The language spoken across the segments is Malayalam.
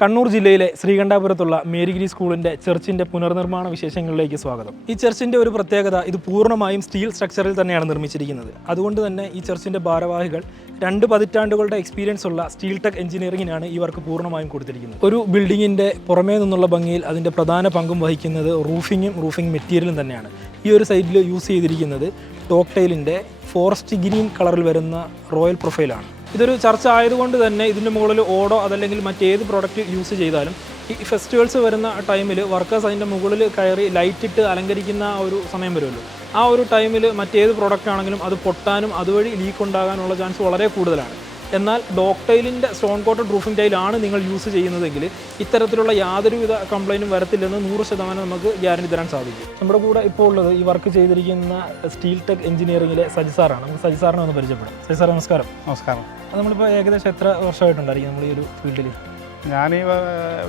കണ്ണൂർ ജില്ലയിലെ ശ്രീകണ്ഠാപുരത്തുള്ള മേരിഗിരി സ്കൂളിൻ്റെ ചർച്ചിൻ്റെ പുനർനിർമ്മാണ വിശേഷങ്ങളിലേക്ക് സ്വാഗതം. ഈ ചർച്ചിൻ്റെ ഒരു പ്രത്യേകത, ഇത് പൂർണ്ണമായും സ്റ്റീൽ സ്ട്രക്ചറിൽ തന്നെയാണ് നിർമ്മിച്ചിരിക്കുന്നത്. അതുകൊണ്ട് തന്നെ ഈ ചർച്ചിൻ്റെ ഭാരവാഹികൾ 2 പതിറ്റാണ്ടുകളുടെ എക്സ്പീരിയൻസ് ഉള്ള സ്റ്റീൽ ടെക് എഞ്ചിനീയറിംഗിനാണ് ഈ വർക്ക് പൂർണ്ണമായും കൊടുത്തിരിക്കുന്നത്. ഒരു ബിൽഡിങ്ങിൻ്റെ പുറമേ നിന്നുള്ള ഭംഗിയിൽ അതിൻ്റെ പ്രധാന പങ്കും വഹിക്കുന്നത് റൂഫിംഗ് മെറ്റീരിയലും തന്നെയാണ്. ഈ ഒരു സൈഡിൽ യൂസ് ചെയ്തിരിക്കുന്നത് ടോക്ടൈലിൻ്റെ ഫോറസ്റ്റ് ഗ്രീൻ കളറിൽ വരുന്ന റോയൽ പ്രൊഫൈലാണ്. ഇതൊരു ചർച്ച ആയതുകൊണ്ട് തന്നെ ഇതിൻ്റെ മുകളിൽ ഓടോ അതല്ലെങ്കിൽ മറ്റേത് പ്രോഡക്റ്റ് യൂസ് ചെയ്താലും ഈ ഫെസ്റ്റിവൽസ് വരുന്ന ടൈമിൽ വർക്കേഴ്സ് അതിൻ്റെ മുകളിൽ കയറി ലൈറ്റ് ഇട്ട് അലങ്കരിക്കുന്ന ഒരു സമയം വരുമല്ലോ, ആ ഒരു ടൈമിൽ മറ്റേത് പ്രോഡക്റ്റ് ആണെങ്കിലും അത് പൊട്ടാനും അതുവഴി ലീക്ക് ഉണ്ടാകാനുള്ള ചാൻസ് വളരെ കൂടുതലാണ്. എന്നാൽ ഡോക്ടൈലിൻ്റെ സ്റ്റോൺ കോട്ടഡ് റൂഫിംഗ് ടൈലാണ് നിങ്ങൾ യൂസ് ചെയ്യുന്നതെങ്കിൽ ഇത്തരത്തിലുള്ള യാതൊരുവിധ കംപ്ലൈൻറ്റും വരത്തില്ലെന്ന് 100% നമുക്ക് ഗ്യാരണ്ടി തരാൻ സാധിക്കും. നമ്മുടെ കൂടെ ഇപ്പോൾ ഉള്ളത് ഈ വർക്ക് ചെയ്തിരിക്കുന്ന സ്റ്റീൽ ടെക് എഞ്ചിനീയറിംഗിലെ സജിസാറാണ്. നമുക്ക് സജിസാറിനെ ഒന്ന് പരിചയപ്പെടാം. സജിസാർ നമസ്കാരം. നമസ്കാരം. അത് നമ്മളിപ്പോൾ ഏകദേശം എത്ര വർഷമായിട്ടുണ്ടായിരിക്കും നമ്മൾ ഈ ഒരു ഫീൽഡിൽ? ഞാൻ ഈ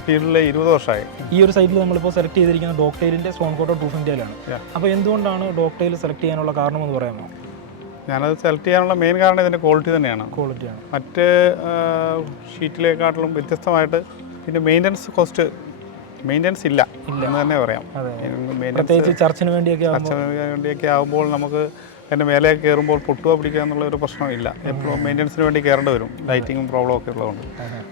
ഫീൽഡിൽ 20 വർഷമായി. ഈ ഒരു സൈറ്റിൽ നമ്മളിപ്പോൾ സെലക്ട് ചെയ്തിരിക്കുന്ന ഡോക്ടൈലിൻ്റെ സ്റ്റോൺ കോട്ടഡ് റൂഫിംഗ് ടൈലാണ്. അപ്പോൾ എന്തുകൊണ്ടാണ് ഡോക്ടൈൽ സെലക്ട് ചെയ്യാനുള്ള കാരണം എന്ന് പറയാമോ? ഞാനത് സെലക്ട് ചെയ്യാനുള്ള മെയിൻ കാരണം ഇതിൻ്റെ ക്വാളിറ്റി തന്നെയാണ്. ക്വാളിറ്റിയാണ് മറ്റ് ഷീറ്റിലേക്കാട്ടിലും വ്യത്യസ്തമായിട്ട്. പിന്നെ മെയിൻ്റനൻസ് ഇല്ല എന്ന് തന്നെ പറയാം. പ്രത്യേകിച്ച് ചർച്ചിന് വേണ്ടിയൊക്കെ ആകുമ്പോൾ നമുക്ക് അതിൻ്റെ മേലെ കയറുമ്പോൾ പൊട്ടുക പിടിക്കുക എന്നുള്ള ഒരു പ്രശ്നമില്ല. എപ്പോഴും മെയിൻ്റനൻസിന് വേണ്ടി കയറേണ്ടി വരും, ലൈറ്റിങ്ങും പ്രോബ്ലം ഒക്കെ ഉള്ളതുകൊണ്ട്.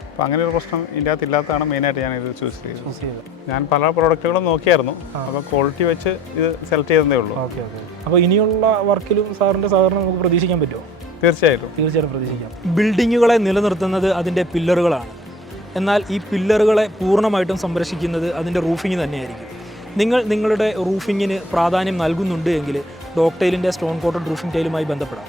അപ്പോൾ അങ്ങനെ ഒരു പ്രശ്നം ഇതിൻ്റെ അകത്ത് ഇല്ലാത്തതാണ് മെയിനായിട്ട് ഞാൻ ഇത് ചൂസ് ചെയ്തത്. ഞാൻ പല പ്രോഡക്റ്റുകളും നോക്കിയായിരുന്നു, അപ്പോൾ ക്വാളിറ്റി വെച്ച് ഇത് സെലക്ട് ചെയ്തതേ ഉള്ളൂ. അപ്പോൾ ഇനിയുള്ള വർക്കിലും സാറിൻ്റെ സഹകരണം നമുക്ക് പ്രതീക്ഷിക്കാൻ പറ്റുമോ? തീർച്ചയായിട്ടും പ്രതീക്ഷിക്കാം. ബിൽഡിങ്ങുകളെ നിലനിർത്തുന്നത് അതിൻ്റെ പില്ലറുകളാണ്. എന്നാൽ ഈ പില്ലറുകളെ പൂർണ്ണമായിട്ടും സംരക്ഷിക്കുന്നത് അതിൻ്റെ റൂഫിംഗ് തന്നെയായിരിക്കും. നിങ്ങളുടെ റൂഫിങ്ങിന് പ്രാധാന്യം നൽകുന്നുണ്ട് എങ്കിൽ ഡോക്ടൈലിൻ്റെ സ്റ്റോൺ കോട്ടഡ് റൂഫിംഗ് ടൈലുമായി ബന്ധപ്പെടാം.